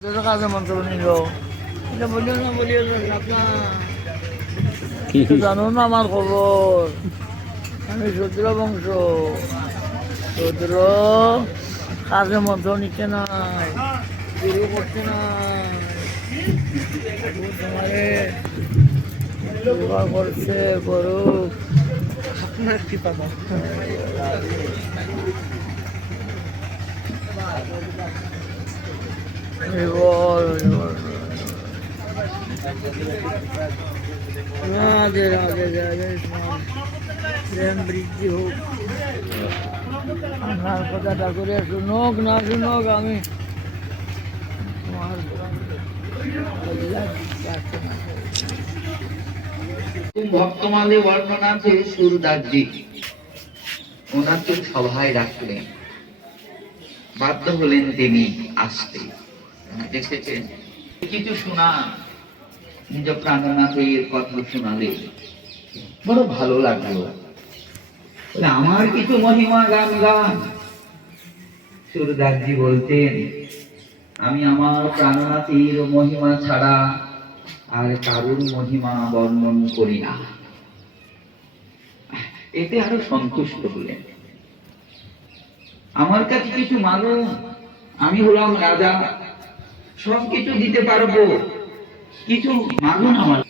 কাজে মন্ত্র নিল এটা বলিও না জানো না আমার খবর। আমি শূদ্র বংশ, শূদ্র কাজে মন্ত্র নিচ্ছে নাই, শুরু করছে না, তোমারে করছে করুক আপনার কি পাবো। রাধে রাধে রাধে প্রেম বৃদ্ধি হোক। আপনার কথাটা করে শুনুক না শুনুক, আমি ভক্তমালে বর্ণনা আছে সুরদাসজি ওনাকে সভায় রাখলেন, বাধ্য হলেন তিনি আসতে। এসেছেন কিছু শোনা, নিজ প্রাণনাথের কথা শোনালে বড় ভালো লাগলো। আমার কিছু মহিমা গান গান। সুরদাসজি বলতেন, আমি আমার প্রাণনাথের মহিমা ছাড়া আর কারুর মহিমা বর্ণন করি না। এতে আরো সন্তুষ্ট হলেন। আমার কাছে কিছু মানুষ, আমি হলাম রাজা, সবকিছু দিতে পারবো, কিছু মানুষ আমার।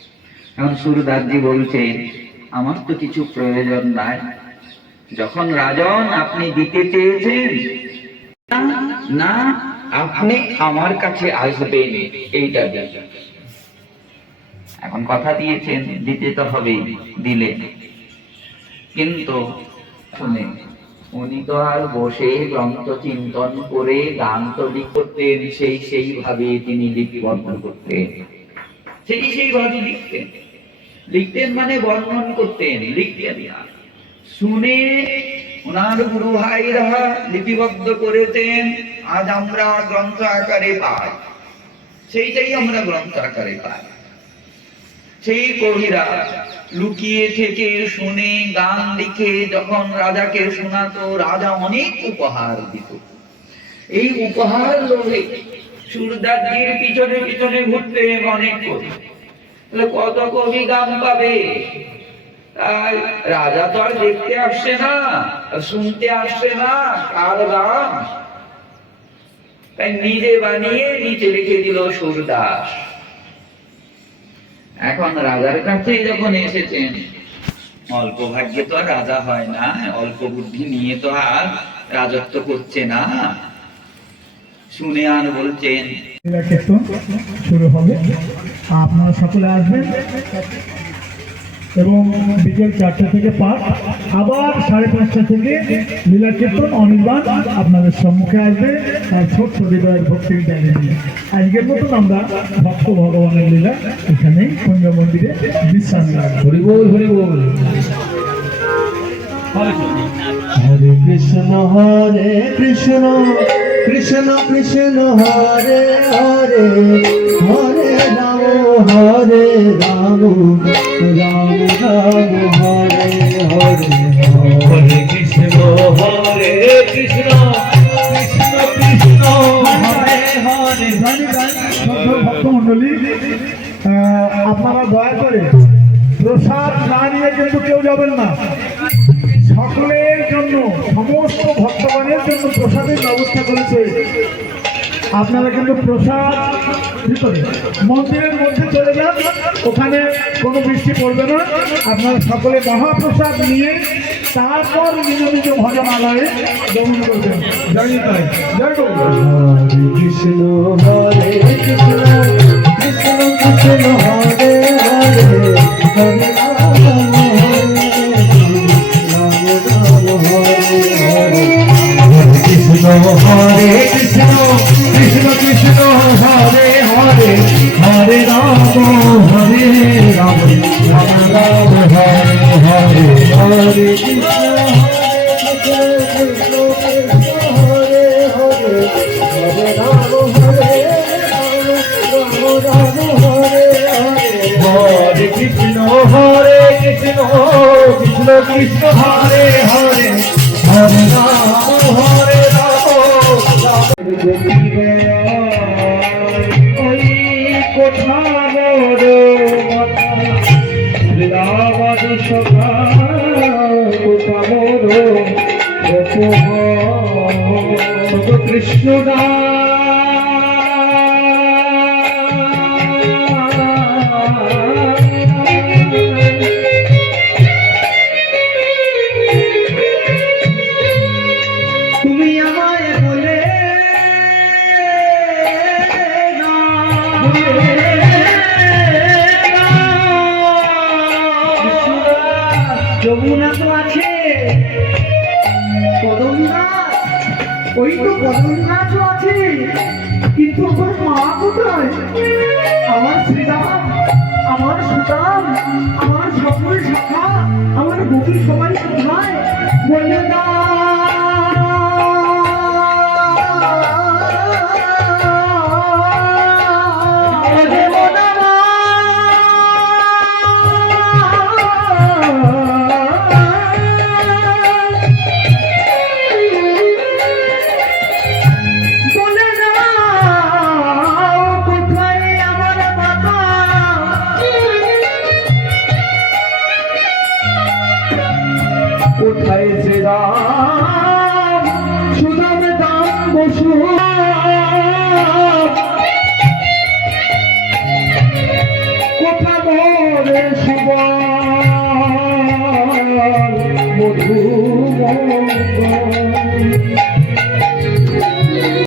এখন সুরদাসজি বলছেন, আমার তো কিছু প্রয়োজন নাই। যখন রাজন আপনি দিতে চেয়েছেন না, আপনি আমার কাছে আসবেন, এইটা দিন। এখন কথা দিয়েছেন, দিতে তো হবে, দিলেন। কিন্তু শুনে উনি তো আর বসে গ্রন্থ চিন্তন করে গান তৈরি করতেন, সেইভাবে তিনি লিপিবদ্ধ করতেন, সেইভাবে লিখতেন। লিখতেন মানে বর্ণন করতেন, লিখতেন না। শুনে ওনার গুরু ভাইরা লিপিবদ্ধ করেছেন, আজ আমরা গ্রন্থ আকারে পাই, সেইটাই আমরা গ্রন্থ আকারে পাই। সেই কবিরা লুকিয়ে থেকে শুনে গান লিখে যখন রাজাকে শোনাতো, রাজা অনেক উপহার দিত। এই উপহার লোভে সুরদাসজির পিছনে পিছনে ঘুরতে অনেক কবি। কত কবি গান পাবে? তাই রাজা তো আর দেখতে আসছে না, শুনতে আসছে না কার গান, তাই নিজে বানিয়ে নিচে রেখে দিল সুরদাস। এখন রাজার কাছে যখন এসেছেন, অল্প ভাগ্যে তো আর রাজা হয় না, অল্প বুদ্ধি নিয়ে তো আর রাজত্ব করছে না। শুনে আর বলছেন, শুরু হবে, আপনারা সকলে আসবেন এবং বিকেল 4টা থেকে পাঠ, আবার 5:30 থেকে লীলা কীর্তন অনির্বাণ আপনাদের সম্মুখে আসবে। আর ছোট্ট হৃদয়ের ভক্তির ডালি নিয়ে আজকের মতন আমরা ভক্ত ভগবানের লীলা এখানেই কুঞ্জ মন্দিরে বিশ্রাম রাখবো। হরি বল, হরি বল। হরে কৃষ্ণ হরে কৃষ্ণ কৃষ্ণ কৃষ্ণ হরে হরে, হরে রাম হরে রাম রাম রাম হরে হরে, হরে কৃষ্ণ হরে কৃষ্ণ কৃষ্ণ কৃষ্ণ হরে হরে। ভক্তমন্ডলী, আপনারা দয়া করে প্রসাদ না নিয়ে কিন্তু কেউ যাবেন না। সকলের জন্য, সমস্ত ভক্তগণের জন্য প্রসাদের ব্যবস্থা করেছে। আপনারা কিন্তু প্রসাদ ভিতরে মন্দিরের মধ্যে চলে যান, ওখানে কোনো বৃষ্টি পড়বে না। আপনারা সকলে মহাপ্রসাদ নিয়ে তারপর নিজ নিজ ভজনালয়ে গমন করবেন। জয় তাই, জয় গো। হরে কৃষ্ণ হরে কৃষ্ণ কৃষ্ণ কৃষ্ণ হরে হরে, হরে কৃষ্ণ হরে কৃষ্ণ কৃষ্ণ কৃষ্ণ হরে হরে, হরে রাম হরে রাম রাম রাম হরে হরে, হরে কৃষ্ণ কৃষ্ণ কৃষ্ণ হরে হরে, হরে রাম হরে রাম রাম হরে হরে, হরে কৃষ্ণ হরে কৃষ্ণ কৃষ্ণ কৃষ্ণ হরে হরে, হরে রাম হরে রাম রাম। ওঠানোর শ্রীরামাদি সখা কোথামোর কৃষ্ণ তুমি আমায় বলে যমুনা তো আছে, কদমনাথ, ওই তো কদমনাথও আছে, কিন্তু আমার মা কোথায়? আমার শ্রীরাম, আমার সুদাম, আমার সকল শাখা, আমার গোপী সবাই কোথায়? বলে কোথায় শ্রীরাম সুদাম দাম বসু